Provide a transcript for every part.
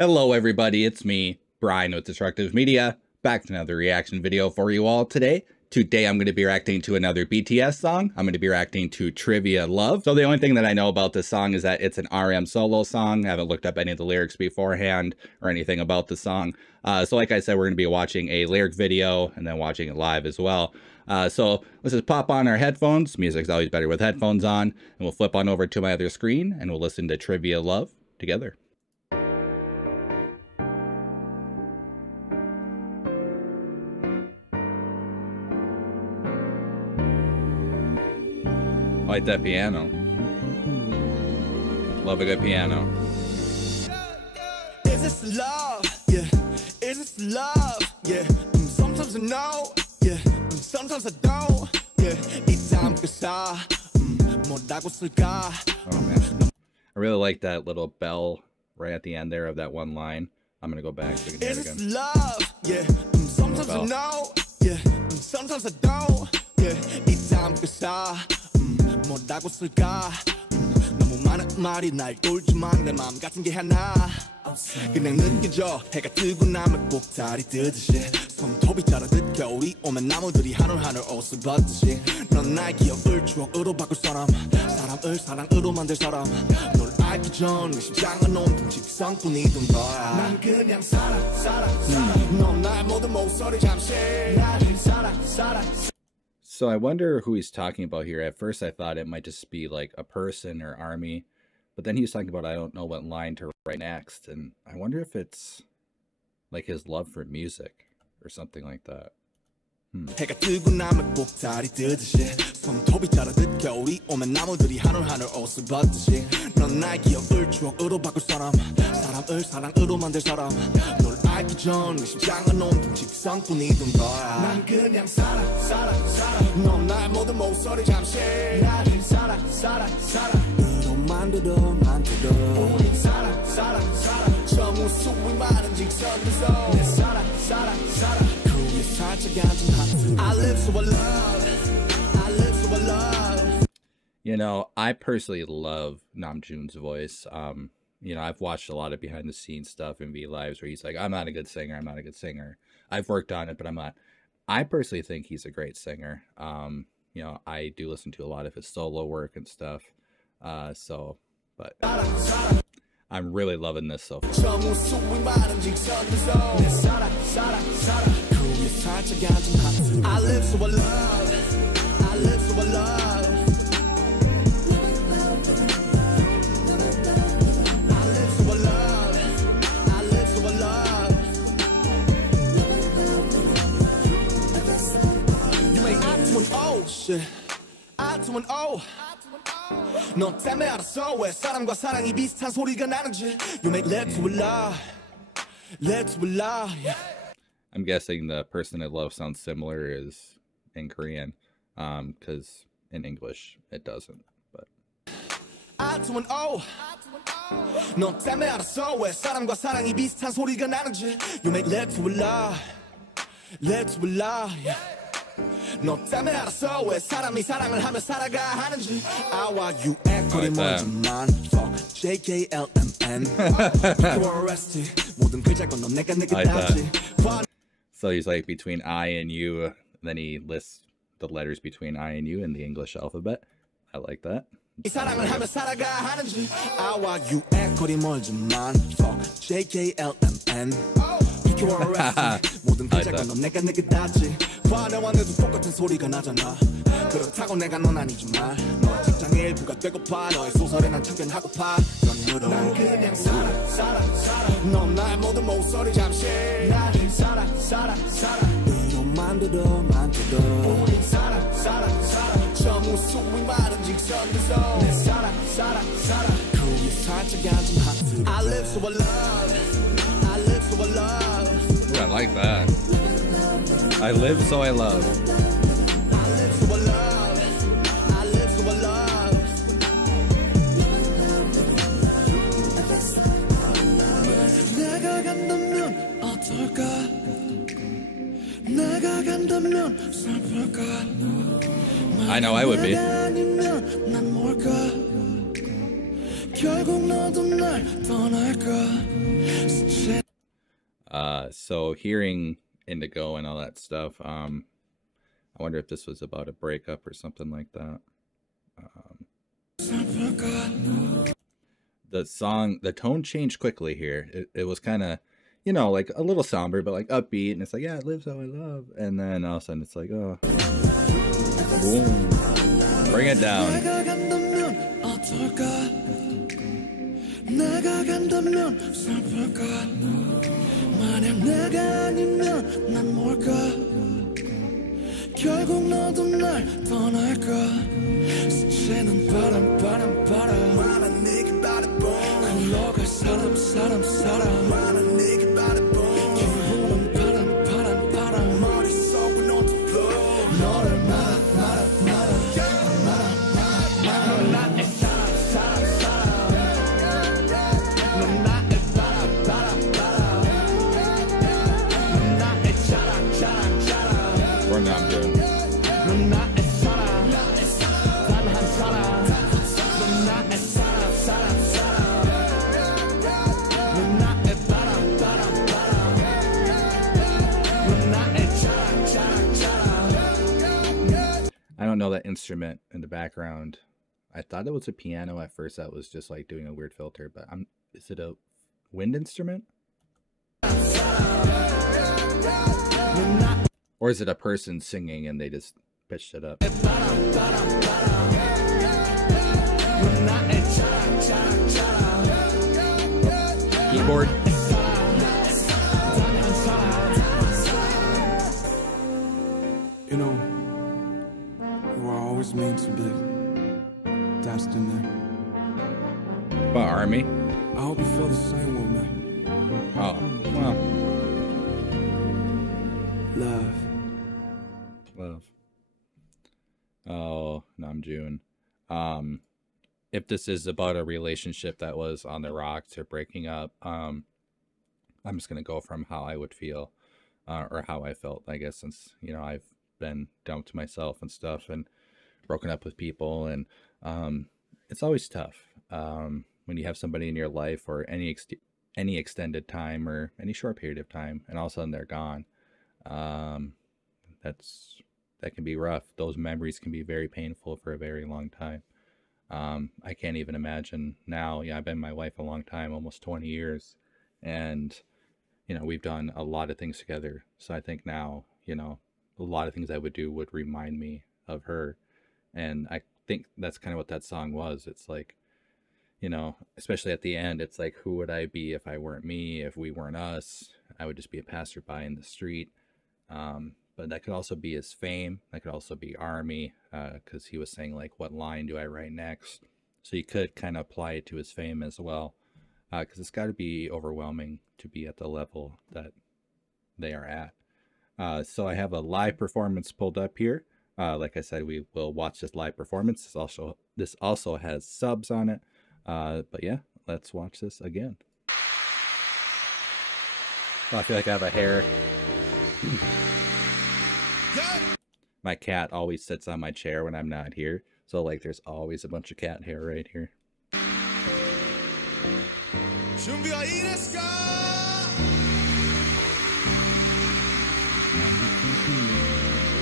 Hello everybody, it's me, Brian with Destructive Media, back to another reaction video for you all today. Today I'm going to be reacting to another BTS song. I'm going to be reacting to Trivia Love. So the only thing that I know about this song is that it's an RM solo song. I haven't looked up any of the lyrics beforehand or anything about the song. So like I said, we're going to be watching a lyric video and then watching it live as well. So let's just pop on our headphones. Music's always better with headphones on. And we'll flip on over to my other screen and we'll listen to Trivia Love together. I like that piano. Love a good piano. Is this love? Yeah. Is this love? Yeah. Sometimes I know. Yeah. Sometimes I don't. Yeah. It's time to start. Oh man. I really like that little bell right at the end there of that one line. I'm gonna go back so you can hear it again. Is this love? Yeah. Sometimes I know. Yeah. Sometimes I don't. Yeah. It's time to start. 뭐라고 쓸까 너무 많은 말이 날 돌지만 내 마음 같은 게 하나 그냥 느껴져 해가 뜨고 나면 꼭다리 뜨듯이 손톱이 자라듯 겨울이 오면 나무들이 하늘 옷을 벗듯이 넌 나의 기억을 추억으로 바꿀 사람을 사랑으로 만들 사람 널 알기 전 심장은 온통 직성뿐이던 거야 난 그냥 살아 넌 나의 모든 목소리 잠시 나를 살아 So I wonder who he's talking about here. At first I thought it might just be like a person or army, but then he's talking about I don't know what line to write next, and I wonder if it's like his love for music or something like that. 해가 뜨고 나면 꼭다리 뜨듯이 손톱이 자라듯 겨울이 오면 나무들이 하늘 옷을 벗듯이 넌 나의 기억을 추억으로 바꿀 사람을 사랑으로 만들 사람 널 알기 전 심장은 온통 직성뿐이던 거야 난 그냥 살아 넌 나의 모든 목소리 잠시 나를 살아 너 만들어 우린 살아 저 무수히 많은 직선에서 내 살아 I live so I love. You know, I personally love Namjoon's voice. You know, I've watched a lot of behind the scenes stuff in V Lives where he's like, I'm not a good singer. I've worked on it, but I'm not. I personally think he's a great singer. You know, I do listen to a lot of his solo work and stuff. But I'm really loving this so far. I live so I love. You ain't I to an O. 너 때문에 알았어 왜 사람과 사랑이 비슷한 소리가 나는지. You make love to a lie. I'm guessing the person I love sounds similar is in Korean, because in English it doesn't. But I to an O. 너 때문에 알았어 왜 사람과 사랑이 비슷한 소리가 나는지. You make love to a lie. 너 때문에 알았어 왜 사람이 사랑을 하며 살아가 하는지. 아와 유에 거리 멀지만 JKLMN. You're arrested. 모든 글자 건너 내가 다지. So he's like between I and U, and then he lists the letters between I and U in the English alphabet. I like that. 사랑을 하며 살아가 하는지. 아와 유에 거리 멀지만 JKLMN. You're arrested. 모든 글자 건너 내가 다지. 화내와 내도 똑같은 소리가 나잖아. 그렇다고 내가 넌 아니지만 너의 직장의 일부가 되고파. 너의 소설에 난 참견하고파. 연으로 난 그냥 살아 넌 나의 모든 목소리 잠시 나를 살아 너 만들어 우린 살아 저 무수히 많은 직선에서 내 살아 그 위에 살짝 앉은 하트. I live so I love. Ooh, I like that. I live so I love. 내가 간다면 어떨까 내가 간다면 슬플까 I know I would be. 난 뭘까 So hearing Indigo and all that stuff, I wonder if this was about a breakup or something like that. The song, the tone changed quickly here. It was kind of, you know, like a little somber, but like upbeat, and it's like, yeah, it lives how I love. And then all of a sudden it's like, oh, boom, bring it down. 결국 너도 날 떠날까 스치는 바람 많은 네게 바라보 흘러갈 사람 많은 네게 바라보 기분은 바람 머릿속은 온통 너를 말아 넌 나의 사랑 넌 나의 바람 넌 나의 자랑 Run down, dude. I don't know that instrument in the background. I thought it was a piano at first that was just like doing a weird filter, but is it a wind instrument? Or is it a person singing and they just pitched it up? Keyboard. You know, you were always meant to be destined. About Army? I hope you feel the same way, man. Oh, well. Love. Oh, Namjoon. If this is about a relationship that was on the rocks or breaking up, I'm just gonna go from how I would feel, or how I felt, I guess, since, you know, I've been dumped myself and stuff and broken up with people, and it's always tough when you have somebody in your life or any extended time or any short period of time, and all of a sudden they're gone. That can be rough. Those memories can be very painful for a very long time. I can't even imagine now. Yeah, I've been with my wife a long time, almost 20 years, and you know, we've done a lot of things together. So I think now, you know, a lot of things I would do would remind me of her, and I think that's kind of what that song was. It's like, you know, especially at the end, it's like, who would I be if I weren't me? If we weren't us, I would just be a passerby in the street. But that could also be his fame. That could also be Army, because he was saying, like, what line do I write next? So you could kind of apply it to his fame as well, because it's got to be overwhelming to be at the level that they are at. So I have a live performance pulled up here. Like I said, we will watch this live performance. This also has subs on it. But yeah, let's watch this again. Oh, I feel like I have a hair. My cat always sits on my chair when I'm not here, so like there's always a bunch of cat hair right here.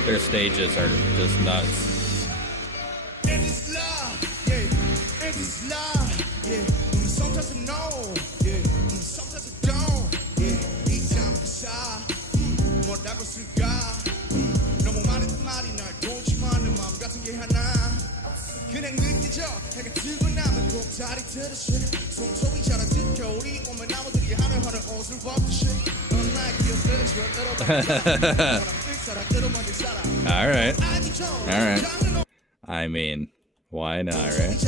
Their stages are just nuts. It's love, yeah. It's love, yeah. Sometimes I know, yeah. Sometimes I don't, yeah. Each time I saw, what that was regard. No more money to money, not don't you mind the mom got to get her now. 그냥 느끼죠. 해가 뜨고 나면 꼭 다리 들으시. 손톱이 자라 뒷겨울이 오면 나무들이 하늘하늘 옷을 벗듯이. 넌 나의 기억들을 절대로 All right. I mean, why not, right?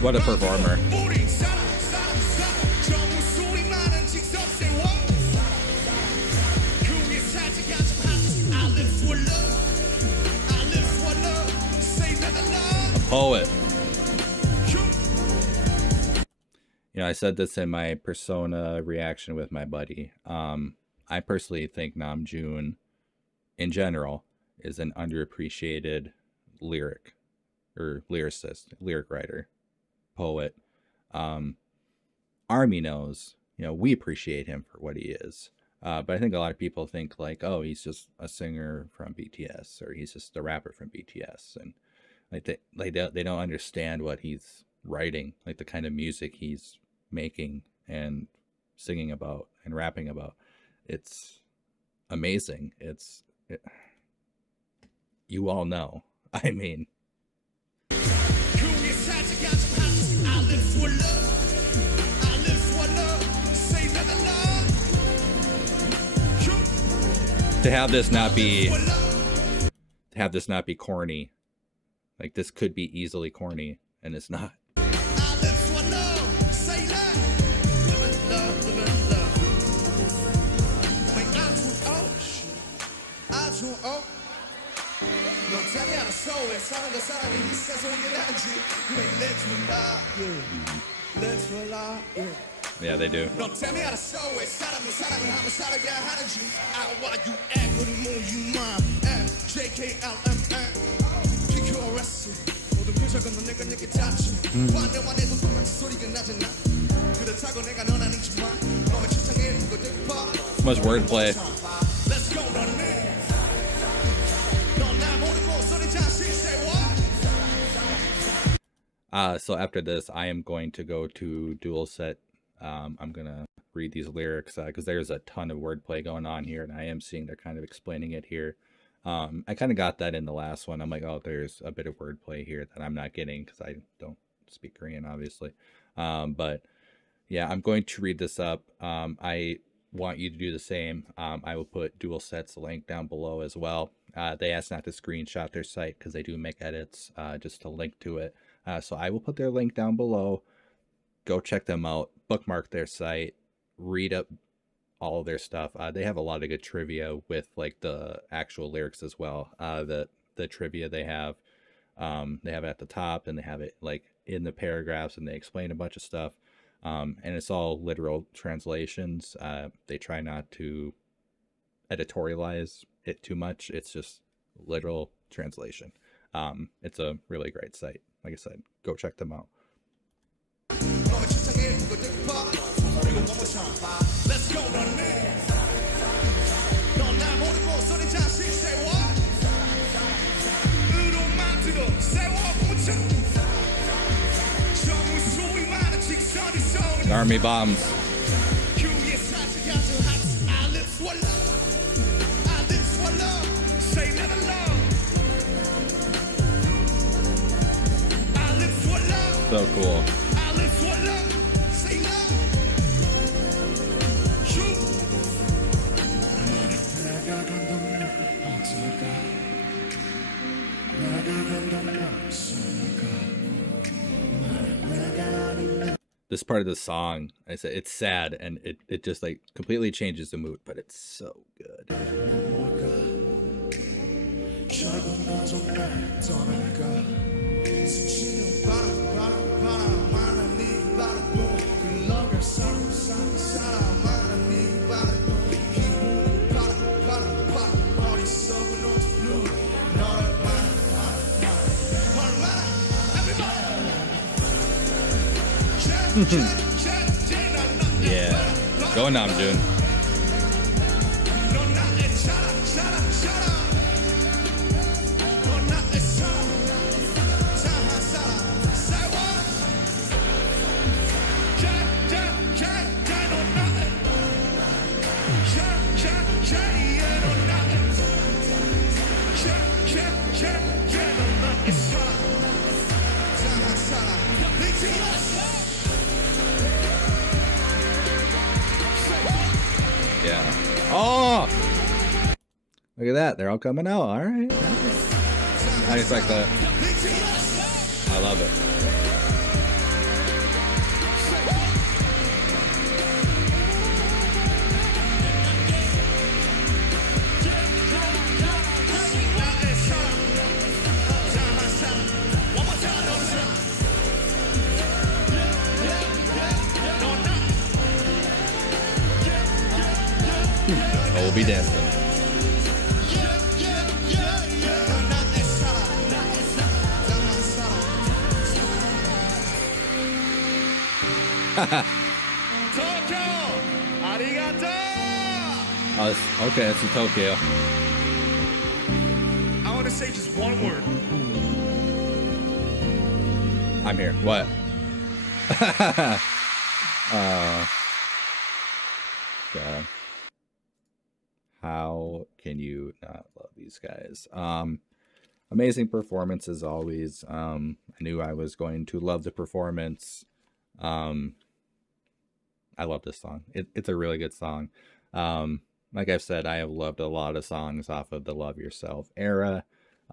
What a performer. poet. You know, I said this in my Persona reaction with my buddy. I personally think Namjoon, in general, is an underappreciated lyric or lyricist, lyric writer, poet. Army knows, you know, we appreciate him for what he is. But I think a lot of people think like, oh, he's just a singer from BTS, or he's just a rapper from BTS, and like they don't understand what he's writing, like the kind of music he's making and singing about and rapping about. It's amazing. You all know. I mean, to have this not be corny, like this could be easily corny, and it's not. Yeah, they do. So much wordplay. So after this, I am going to go to dual set. I'm gonna read these lyrics because there's a ton of wordplay going on here, and I am seeing they're kind of explaining it here. I kind of got that in the last one. I'm like, oh, there's a bit of wordplay here that I'm not getting because I don't speak Korean, obviously. But yeah, I'm going to read this up. I want you to do the same. I will put dual sets link down below as well. They asked not to screenshot their site because they do make edits, just to link to it. So I will put their link down below. Go check them out, bookmark their site, read up all of their stuff. They have a lot of good trivia with like the actual lyrics as well. The trivia they have it at the top, and they have it like in the paragraphs, and they explain a bunch of stuff. And it's all literal translations. They try not to editorialize it too much. It's just literal translation. It's a really great site. Like I said, go check them out. Army bombs. So cool. This part of the song, I said, it's sad, and it just like completely changes the mood, but it's so good. Yeah, go Namjoon. Yeah. Oh, look at that. They're all coming out. All right. I just like that. I love it. be dancing. Oh, okay, it's in Tokyo. I want to say just one word. I'm here. What? God. How can you not love these guys? Amazing performance as always. I knew I was going to love the performance. I love this song. It's a really good song. Like I've said, I have loved a lot of songs off of the Love Yourself era.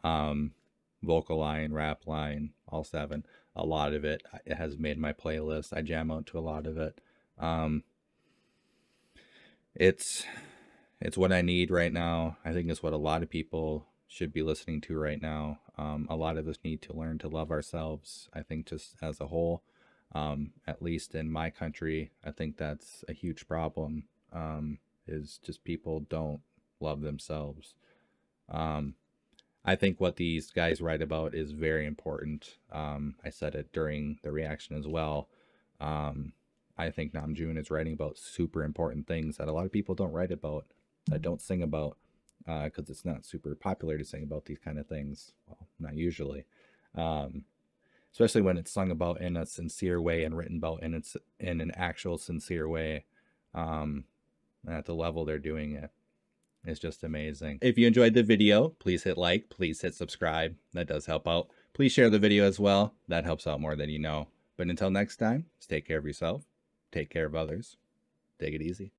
Vocal line, rap line, all 7. A lot of it has made my playlist. I jam out to a lot of it. It's what I need right now. I think it's what a lot of people should be listening to right now. A lot of us need to learn to love ourselves. I think just as a whole, at least in my country, I think that's a huge problem. Is just people don't love themselves. I think what these guys write about is very important. I said it during the reaction as well. I think Namjoon is writing about super important things that a lot of people don't write about, that don't sing about, because it's not super popular to sing about these kind of things. Well, not usually. Especially when it's sung about in a sincere way and written about in an actual sincere way. At the level they're doing it. It's just amazing. If you enjoyed the video, please hit like, please hit subscribe. That does help out. Please share the video as well. That helps out more than you know. But until next time, take care of yourself, take care of others, take it easy.